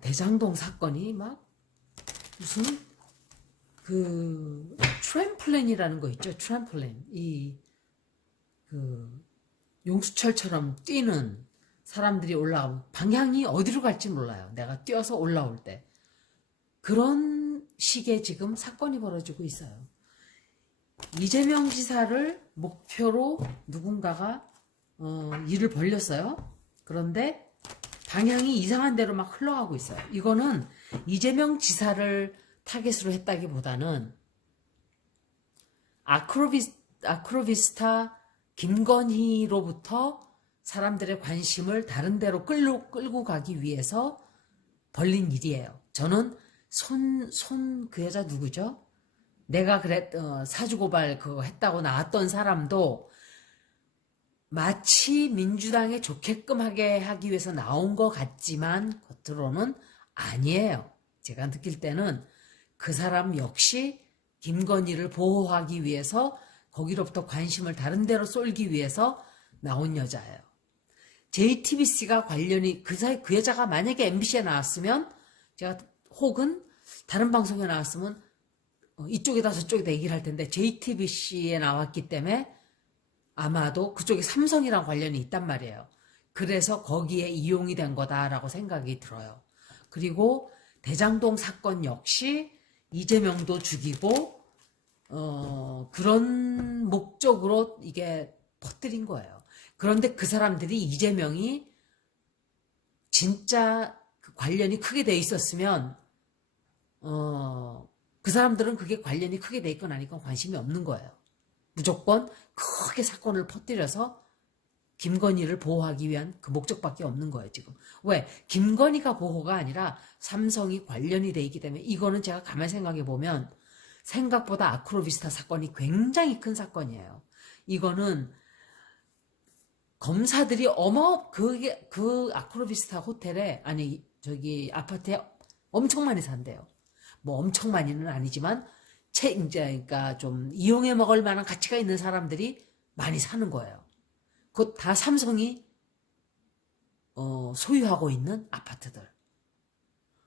대장동 사건이 막 무슨 그 트램플린이라는 거 있죠. 트램플린. 그 용수철처럼 뛰는 사람들이 올라가고 방향이 어디로 갈지 몰라요. 내가 뛰어서 올라올 때. 그런 식의 지금 사건이 벌어지고 있어요. 이재명 지사를 목표로 누군가가 일을 벌렸어요. 그런데 방향이 이상한 데로 막 흘러가고 있어요. 이거는 이재명 지사를 타겟으로 했다기보다는 아크로비스타 김건희로부터 사람들의 관심을 다른 데로 끌고 가기 위해서 벌린 일이에요. 저는 그 여자 누구죠? 내가 사주고발 그거 했다고 나왔던 사람도 마치 민주당에 좋게끔 하기 위해서 나온 것 같지만 겉으로는 아니에요. 제가 느낄 때는 그 사람 역시 김건희를 보호하기 위해서 거기로부터 관심을 다른 데로 쏠기 위해서 나온 여자예요. JTBC가 관련이 그 여자가 만약에 MBC에 나왔으면 제가 혹은 다른 방송에 나왔으면 이쪽에다 저쪽에다 얘기를 할 텐데 JTBC에 나왔기 때문에 아마도 그쪽에 삼성이랑 관련이 있단 말이에요. 그래서 거기에 이용이 된 거다라고 생각이 들어요. 그리고 대장동 사건 역시 이재명도 죽이고 그런 목적으로 이게 퍼뜨린 거예요. 그런데 그 사람들이 이재명이 진짜 그 관련이 크게 돼 있었으면 그 사람들은 그게 관련이 크게 돼 있건 아니건 관심이 없는 거예요. 무조건 크게 사건을 퍼뜨려서 김건희를 보호하기 위한 그 목적밖에 없는 거예요, 지금. 왜? 김건희가 보호가 아니라 삼성이 관련이 돼 있기 때문에 이거는 제가 가만히 생각해 보면 생각보다 아크로비스타 사건이 굉장히 큰 사건이에요. 이거는 검사들이 그 아크로비스타 호텔에 아파트에 엄청 많이 산대요. 뭐 엄청 많이는 아니지만 그러니까 좀 이용해 먹을 만한 가치가 있는 사람들이 많이 사는 거예요. 그것 다 삼성이 소유하고 있는 아파트들.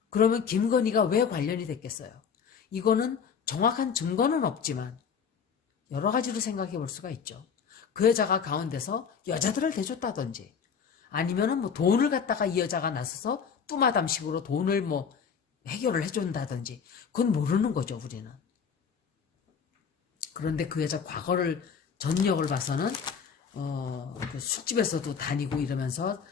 그러면 김건희가 왜 관련이 됐겠어요? 이거는 정확한 증거는 없지만 여러 가지로 생각해 볼 수가 있죠. 그 여자가 가운데서 여자들을 대줬다든지 아니면은 뭐 돈을 갖다가 이 여자가 나서서 뚜마담식으로 돈을 뭐 해결을 해준다든지 그건 모르는 거죠, 우리는. 그런데 그 여자 전역을 봐서는 그 술집에서도 다니고 이러면서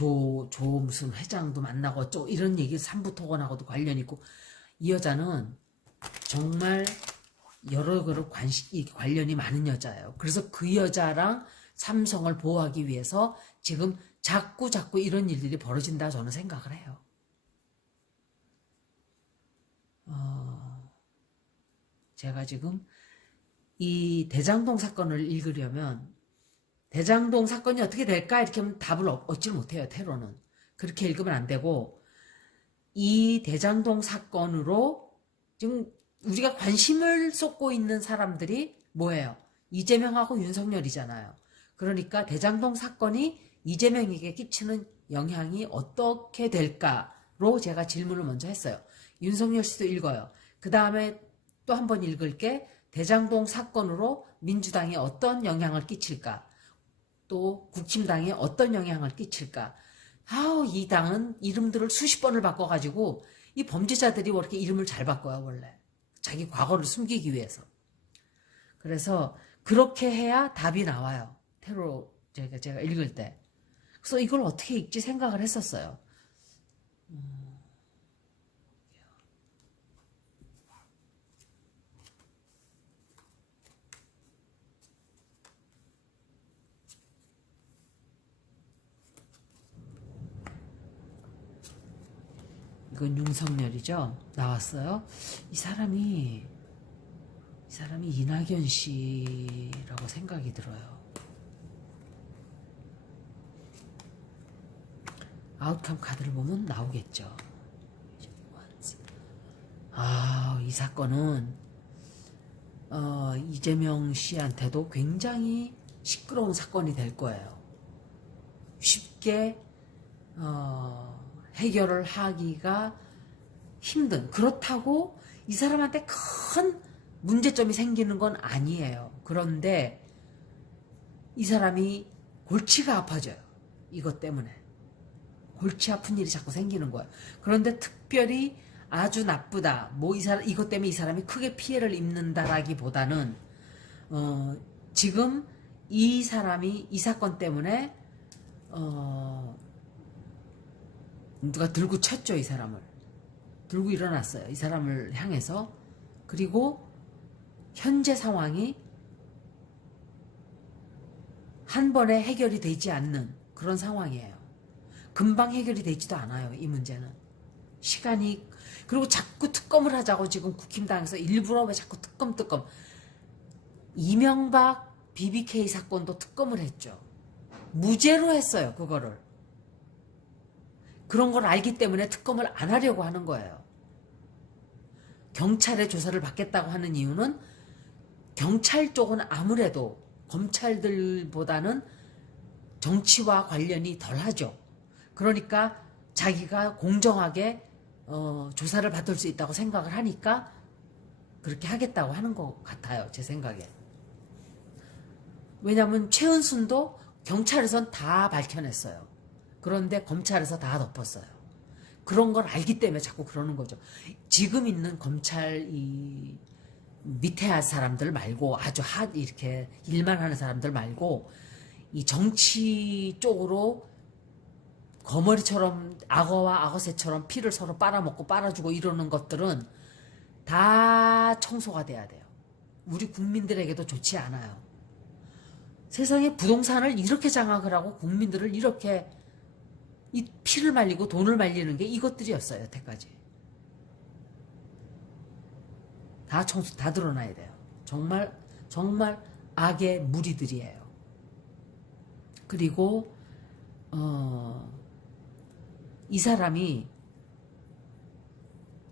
무슨 회장도 만나고 어쩌고 이런 얘기 삼부토건하고도 관련 있고 이 여자는 정말 여러 관련이 많은 여자예요. 그래서 그 여자랑 삼성을 보호하기 위해서 지금 자꾸 이런 일들이 벌어진다 저는 생각을 해요. 제가 지금 이 대장동 사건을 읽으려면 대장동 사건이 어떻게 될까 이렇게 하면 답을 얻지를 못해요. 테러는. 그렇게 읽으면 안 되고 이 대장동 사건으로 지금 우리가 관심을 쏟고 있는 사람들이 뭐예요? 이재명하고 윤석열이잖아요. 그러니까 대장동 사건이 이재명에게 끼치는 영향이 어떻게 될까로 제가 질문을 먼저 했어요. 윤석열 씨도 읽어요. 그 다음에 또 한 번 읽을게. 대장동 사건으로 민주당에 어떤 영향을 끼칠까? 또 국힘당에 어떤 영향을 끼칠까? 이 당은 이름들을 수십 번을 바꿔가지고 이 범죄자들이 왜 이렇게 이름을 잘 바꿔요, 원래. 자기 과거를 숨기기 위해서. 그래서 그렇게 해야 답이 나와요. 테러 제가 읽을 때. 그래서 이걸 어떻게 읽지 생각을 했었어요. 이건 윤석열이죠. 나왔어요. 이 사람이 이낙연 씨라고 생각이 들어요. 아웃컴 카드를 보면 나오겠죠. 이 사건은 이재명 씨한테도 굉장히 시끄러운 사건이 될 거예요. 쉽게 해결을 하기가 힘든, 그렇다고 이 사람한테 큰 문제점이 생기는 건 아니에요. 그런데 이 사람이 골치가 아파져요. 이것 때문에 골치 아픈 일이 자꾸 생기는 거예요. 그런데 특별히 아주 나쁘다, 뭐 이것 때문에 이 사람이 크게 피해를 입는다라기보다는 지금 이 사람이 이 사건 때문에 누가 들고 쳤죠. 이 사람을 들고 일어났어요. 이 사람을 향해서. 그리고 현재 상황이 한 번에 해결이 되지 않는 그런 상황이에요. 금방 해결이 되지도 않아요. 이 문제는 시간이. 그리고 자꾸 특검을 하자고 지금 국힘당에서 일부러 왜 자꾸 특검 이명박 BBK 사건도 특검을 했죠. 무죄로 했어요. 그거를. 그런 걸 알기 때문에 특검을 안 하려고 하는 거예요. 경찰의 조사를 받겠다고 하는 이유는 경찰 쪽은 아무래도 검찰들보다는 정치와 관련이 덜하죠. 그러니까 자기가 공정하게 조사를 받을 수 있다고 생각을 하니까 그렇게 하겠다고 하는 것 같아요. 제 생각에. 왜냐하면 최은순도 경찰에선 다 밝혀냈어요. 그런데 검찰에서 다 덮었어요. 그런 걸 알기 때문에 자꾸 그러는 거죠. 지금 있는 검찰 이 밑에 사람들 말고, 아주 이렇게 일만 하는 사람들 말고, 이 정치 쪽으로 거머리처럼 악어와 악어새처럼 피를 서로 빨아먹고 빨아주고 이러는 것들은 다 청소가 돼야 돼요. 우리 국민들에게도 좋지 않아요. 세상에 부동산을 이렇게 장악을 하고 국민들을 이렇게 이 피를 말리고 돈을 말리는 게 이것들이었어요. 여태까지. 다 청소, 다 드러나야 돼요. 정말 악의 무리들이에요. 그리고 이 사람이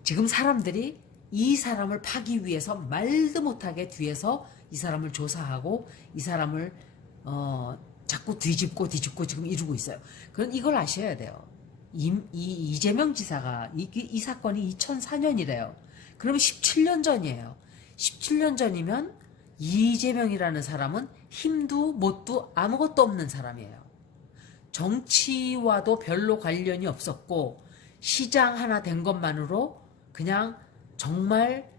지금 사람들이 이 사람을 파기 위해서 말도 못하게 뒤에서 이 사람을 조사하고 이 사람을 자꾸 뒤집고 지금 이루고 있어요. 그럼 이걸 아셔야 돼요. 이재명 지사가 이 사건이 2004년이래요. 그러면 17년 전이에요. 17년 전이면 이재명이라는 사람은 힘도 못도 아무것도 없는 사람이에요. 정치와도 별로 관련이 없었고 시장 하나 된 것만으로 그냥 정말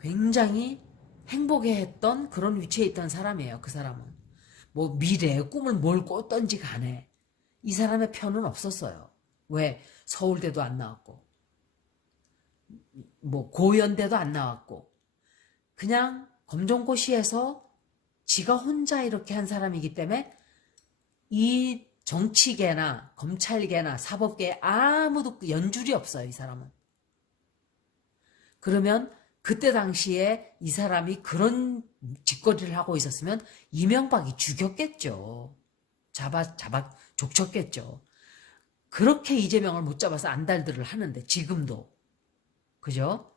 굉장히 행복해했던 그런 위치에 있던 사람이에요. 그 사람은. 뭐 미래의 꿈을 뭘 꿨던지 간에 이 사람의 편은 없었어요. 왜? 서울대도 안 나왔고 뭐 고연대도 안 나왔고 그냥 검정고시에서 지가 혼자 이렇게 한 사람이기 때문에 이 정치계나 검찰계나 사법계에 아무도 연줄이 없어요. 이 사람은. 그러면 그때 당시에 이 사람이 그런 짓거리를 하고 있었으면 이명박이 죽였겠죠. 족쳤겠죠. 그렇게 이재명을 못 잡아서 안달들을 하는데 지금도. 그죠?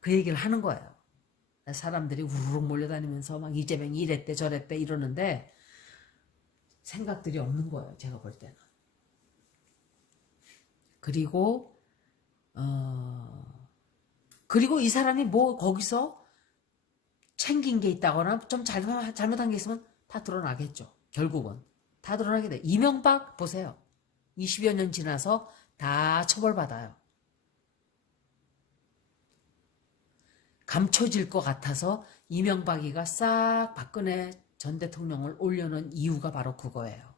그 얘기를 하는 거예요. 사람들이 우르르 몰려다니면서 막 이재명이 이랬대 저랬대 이러는데 생각들이 없는 거예요. 제가 볼 때는. 그리고 이 사람이 뭐 거기서 챙긴 게 있다거나 좀 잘못한 게 있으면 다 드러나겠죠. 결국은. 다 드러나게 돼. 이명박 보세요. 20여 년 지나서 다 처벌받아요. 감춰질 것 같아서 이명박이가 싹 박근혜 전 대통령을 올려놓은 이유가 바로 그거예요.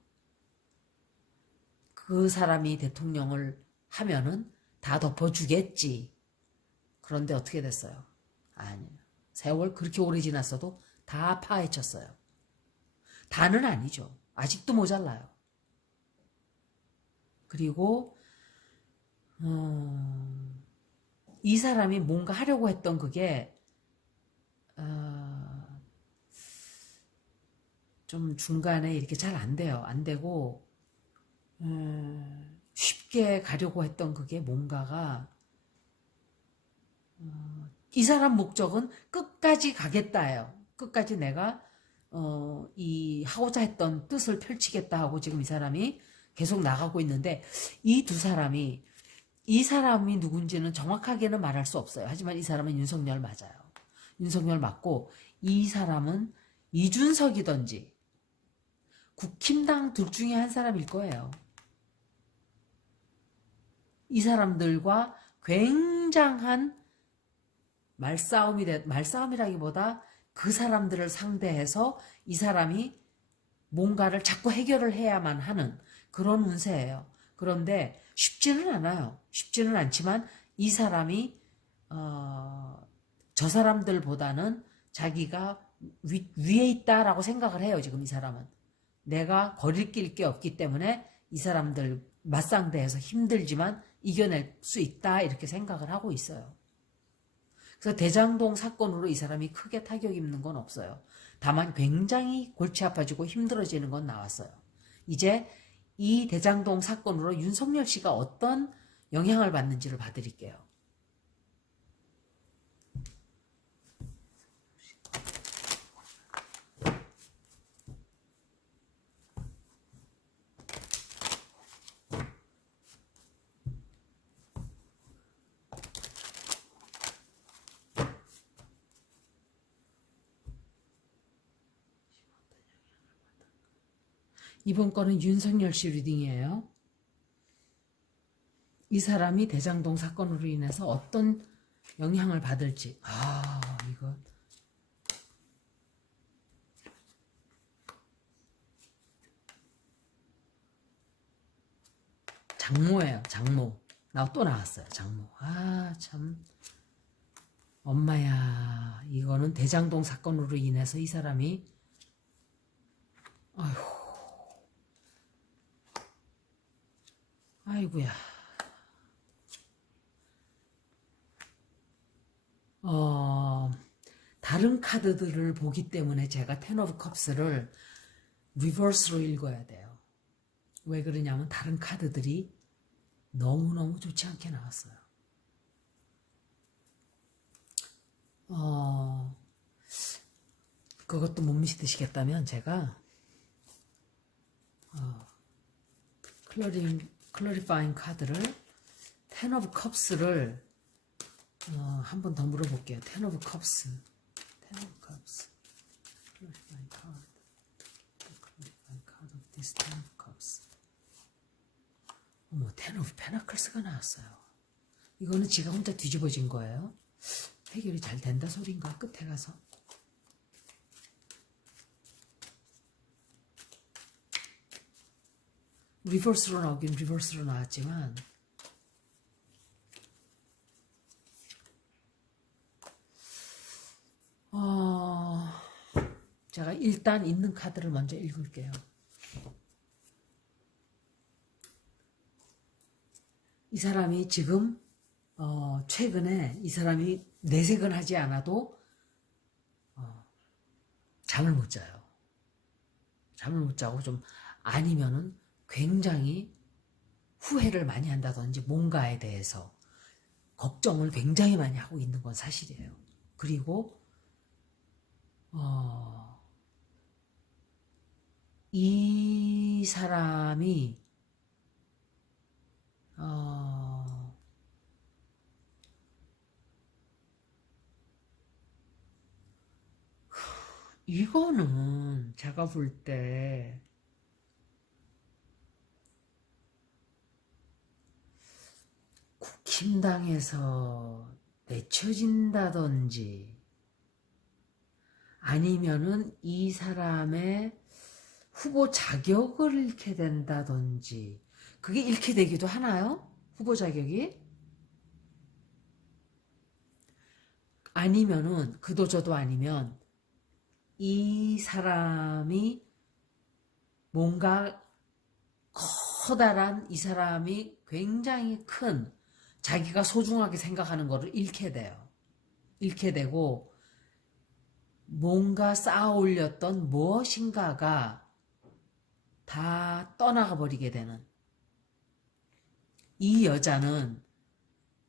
그 사람이 대통령을 하면은 다 덮어주겠지. 그런데 어떻게 됐어요? 아니에요. 세월 그렇게 오래 지났어도 다 파헤쳤어요. 다는 아니죠. 아직도 모자라요. 그리고 이 사람이 뭔가 하려고 했던 그게 좀 중간에 이렇게 잘 안 돼요. 안 되고 쉽게 가려고 했던 그게 뭔가가 이 사람 목적은 끝까지 가겠다예요. 끝까지 내가 이 하고자 했던 뜻을 펼치겠다 하고 지금 이 사람이 계속 나가고 있는데 이 두 사람이 이 사람이 누군지는 정확하게는 말할 수 없어요. 하지만 이 사람은 윤석열 맞아요. 윤석열 맞고 이 사람은 이준석이든지 국힘당 둘 중에 한 사람일 거예요. 이 사람들과 굉장한 말싸움이라기보다 그 사람들을 상대해서 이 사람이 뭔가를 자꾸 해결을 해야만 하는 그런 운세예요. 그런데 쉽지는 않아요. 쉽지는 않지만 이 사람이 저 사람들보다는 자기가 위에 있다라고 생각을 해요. 지금 이 사람은. 내가 거리낄 게 없기 때문에 이 사람들 맞상대해서 힘들지만 이겨낼 수 있다 이렇게 생각을 하고 있어요. 그래서 대장동 사건으로 이 사람이 크게 타격 입는 건 없어요. 다만 굉장히 골치 아파지고 힘들어지는 건 나왔어요. 이제 이 대장동 사건으로 윤석열 씨가 어떤 영향을 받는지를 봐드릴게요. 이번 거는 윤석열 씨 리딩이에요. 이 사람이 대장동 사건으로 인해서 어떤 영향을 받을지. 이거. 장모예요, 장모. 또 나왔어요, 장모. 참. 엄마야, 이거는 대장동 사건으로 인해서 이 사람이, 아이고야. 다른 카드들을 보기 때문에 제가 텐 오브 컵스를 리버스로 읽어야 돼요. 왜 그러냐면 다른 카드들이 너무너무 좋지 않게 나왔어요. 그것도 못 믿으시겠다면 제가 클래리파잉 카드를 텐 오브 컵스를 한 번 더 물어볼게요. 텐 오브 컵스 clarifying card of this ten of cups. 텐 오브 페나클스가 나왔어요. 이거는 지가 혼자 뒤집어진 거예요. 해결이 잘 된다 소린가 끝에 가서. 리버스로 나오긴 리버스로 나왔지만 제가 일단 있는 카드를 먼저 읽을게요. 이 사람이 지금 최근에 이 사람이 내색은 하지 않아도 잠을 못 자요. 잠을 못 자고 좀 아니면은 굉장히 후회를 많이 한다든지 뭔가에 대해서 걱정을 굉장히 많이 하고 있는 건 사실이에요. 그리고 이 사람이 이거는 제가 볼 때 국힘당에서 내쳐진다든지 아니면은 이 사람의 후보 자격을 잃게 된다든지 그게 잃게 되기도 하나요? 후보 자격이? 아니면은 그도저도 아니면 이 사람이 뭔가 커다란 이 사람이 굉장히 큰 자기가 소중하게 생각하는 거를 잃게 돼요. 잃게 되고 뭔가 쌓아 올렸던 무엇인가가 다 떠나가 버리게 되는. 이 여자는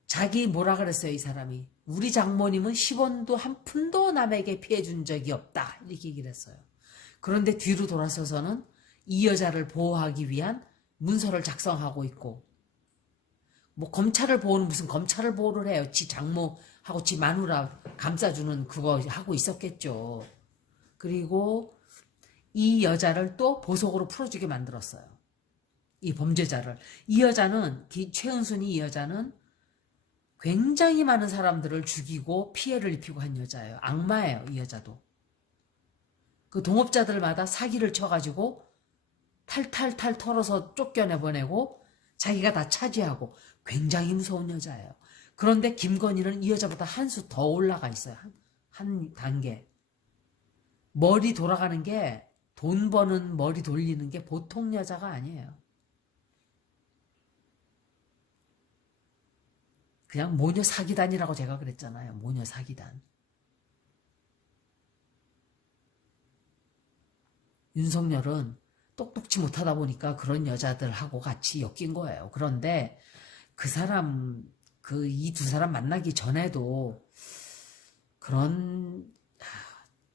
자기 뭐라 그랬어요, 이 사람이. 우리 장모님은 10원도 한 푼도 남에게 피해 준 적이 없다. 이렇게 얘기를 했어요. 그런데 뒤로 돌아서서는 이 여자를 보호하기 위한 문서를 작성하고 있고, 뭐 검찰을 보호는 무슨 검찰을 보호를 해요. 지 장모하고 지 마누라 감싸주는 그거 하고 있었겠죠. 그리고 이 여자를 또 보석으로 풀어주게 만들었어요. 이 범죄자를. 이 여자는, 최은순이 이 여자는 굉장히 많은 사람들을 죽이고 피해를 입히고 한 여자예요. 악마예요, 이 여자도. 그 동업자들마다 사기를 쳐가지고 탈탈탈 털어서 쫓겨내보내고 자기가 다 차지하고 굉장히 무서운 여자예요. 그런데 김건희는 이 여자보다 한 수 더 올라가 있어요. 한 단계. 머리 돌아가는 게, 돈 버는 머리 돌리는 게 보통 여자가 아니에요. 그냥 모녀 사기단이라고 제가 그랬잖아요. 모녀 사기단. 윤석열은 똑똑치 못하다 보니까 그런 여자들하고 같이 엮인 거예요. 그런데 그 사람, 이 두 사람 만나기 전에도 그런,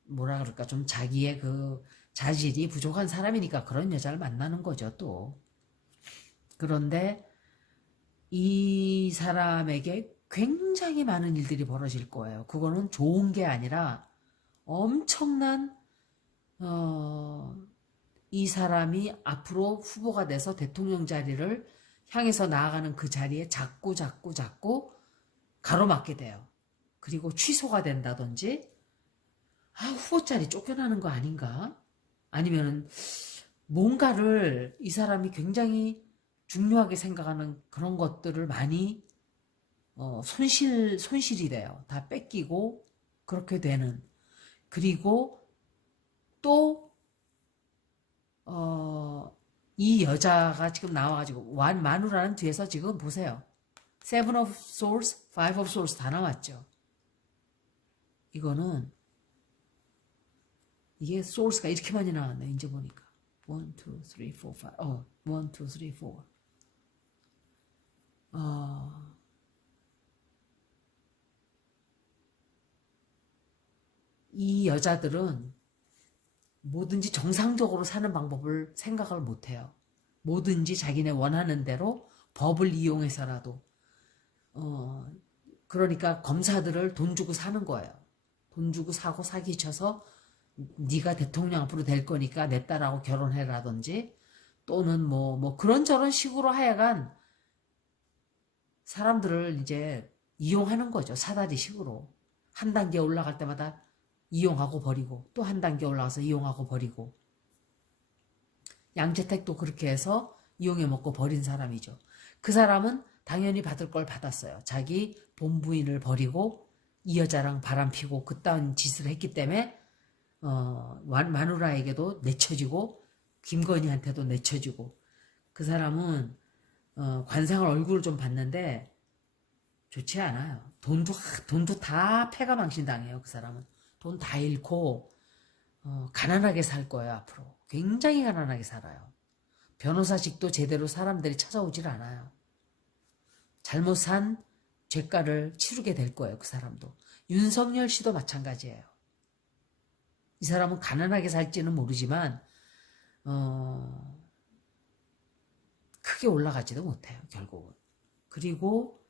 뭐라 그럴까, 좀 자기의 그 자질이 부족한 사람이니까 그런 여자를 만나는 거죠, 또. 그런데 이 사람에게 굉장히 많은 일들이 벌어질 거예요. 그거는 좋은 게 아니라 엄청난, 이 사람이 앞으로 후보가 돼서 대통령 자리를 향해서 나아가는 그 자리에 자꾸 가로막게 돼요. 그리고 취소가 된다든지, 후보 자리 쫓겨나는 거 아닌가? 아니면은 뭔가를 이 사람이 굉장히 중요하게 생각하는 그런 것들을 많이 손실이 돼요. 다 뺏기고 그렇게 되는. 그리고 또 이 여자가 지금 나와가지고 마누라는 뒤에서 지금 보세요. Seven of Swords, Five of Swords 다 나왔죠. 이거는 이게 Swords가 이렇게 많이 나왔네. 이제 보니까 1, 2, 3, 4, 5 1, 2, 3, 4 이 여자들은 뭐든지 정상적으로 사는 방법을 생각을 못해요. 뭐든지 자기네 원하는 대로 법을 이용해서라도 그러니까 검사들을 돈 주고 사는 거예요. 돈 주고 사고 사기쳐서 네가 대통령 앞으로 될 거니까 내 딸하고 결혼해라든지 또는 뭐 그런저런 식으로 하여간 사람들을 이제 이용하는 거죠. 사다리식으로. 한 단계 올라갈 때마다 이용하고 버리고 또 한 단계 올라가서 이용하고 버리고 양재택도 그렇게 해서 이용해 먹고 버린 사람이죠. 그 사람은 당연히 받을 걸 받았어요. 자기 본부인을 버리고 이 여자랑 바람피고 그딴 짓을 했기 때문에 마누라에게도 내쳐지고 김건희한테도 내쳐지고 그 사람은 관상을 얼굴을 좀 봤는데 좋지 않아요. 돈도 다 패가망신당해요. 그 사람은 돈 다 잃고 가난하게 살 거예요. 앞으로 굉장히 가난하게 살아요. 변호사직도 제대로 사람들이 찾아오질 않아요. 잘못 산 죄가를 치르게 될 거예요. 그 사람도. 윤석열 씨도 마찬가지예요. 이 사람은 가난하게 살지는 모르지만 크게 올라가지도 못해요. 결국은. 그리고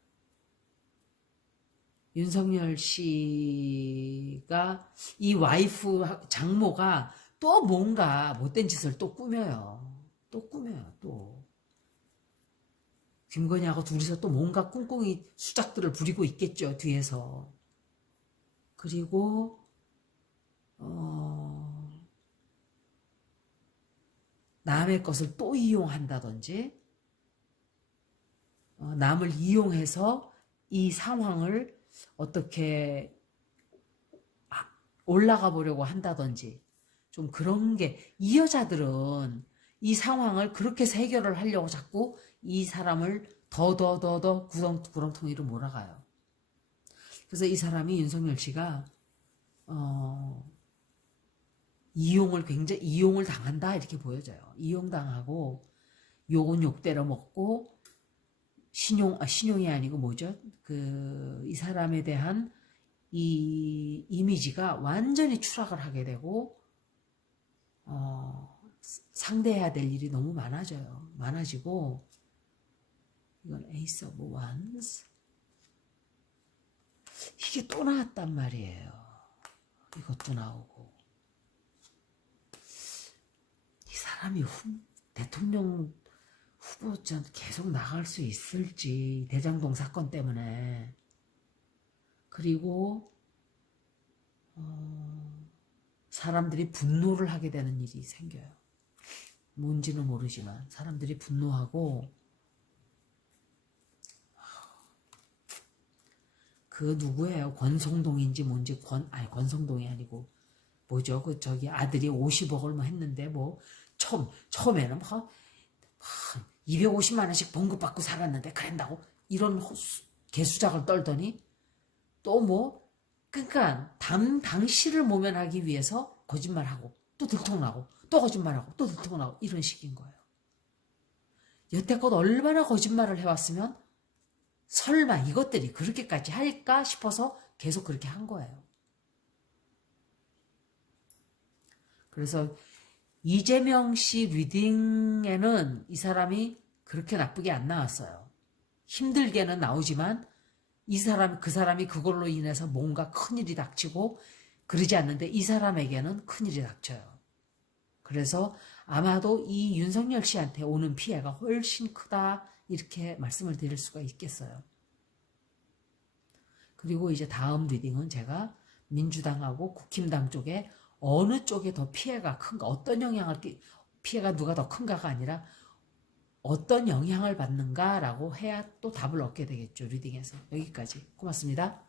윤석열 씨가 이 와이프 장모가 또 뭔가 못된 짓을 또 꾸며요. 또. 김건희하고 둘이서 또 뭔가 꿍꿍이 수작들을 부리고 있겠죠. 뒤에서. 그리고 남의 것을 또 이용한다든지 남을 이용해서 이 상황을 어떻게 올라가 보려고 한다든지 좀 그런 게 이 여자들은 이 상황을 그렇게 해서 해결을 하려고 자꾸 이 사람을 더 구렁텅이로 몰아가요. 그래서 이 사람이 윤석열 씨가 이용을 당한다 이렇게 보여져요. 이용당하고 욕은 욕대로 먹고 신용이 아니고 뭐죠? 이 사람에 대한 이 이미지가 완전히 추락을 하게 되고 상대해야 될 일이 너무 많아져요. 많아지고 이건 Ace of Wands. 이게 또 나왔단 말이에요. 이것도 나오고. 이 사람이 대통령 후보전 계속 나갈 수 있을지, 대장동 사건 때문에. 그리고 사람들이 분노를 하게 되는 일이 생겨요. 뭔지는 모르지만 사람들이 분노하고, 그 누구예요? 권성동인지 뭔지, 권성동이 아니고 뭐죠? 그 저기 아들이 50억을 뭐 했는데 뭐 처음에는 뭐 250만 원씩 봉급받고 살았는데 그런다고 이런 개수작을 떨더니 또 뭐, 그러니까 당시를 모면하기 위해서 거짓말하고 또 들통나고 또 거짓말하고 또 들통나고 이런 식인 거예요. 여태껏 얼마나 거짓말을 해왔으면 설마 이것들이 그렇게까지 할까 싶어서 계속 그렇게 한 거예요. 그래서 이재명 씨 리딩에는 이 사람이 그렇게 나쁘게 안 나왔어요. 힘들게는 나오지만 그 사람이 그걸로 인해서 뭔가 큰일이 닥치고 그러지 않는데 이 사람에게는 큰일이 닥쳐요. 그래서 아마도 이 윤석열 씨한테 오는 피해가 훨씬 크다, 이렇게 말씀을 드릴 수가 있겠어요. 그리고 이제 다음 리딩은 제가 민주당하고 국힘당 쪽에 어느 쪽에 더 피해가 큰가, 어떤 피해가 누가 더 큰가가 아니라 어떤 영향을 받는가라고 해야 또 답을 얻게 되겠죠. 리딩에서. 여기까지. 고맙습니다.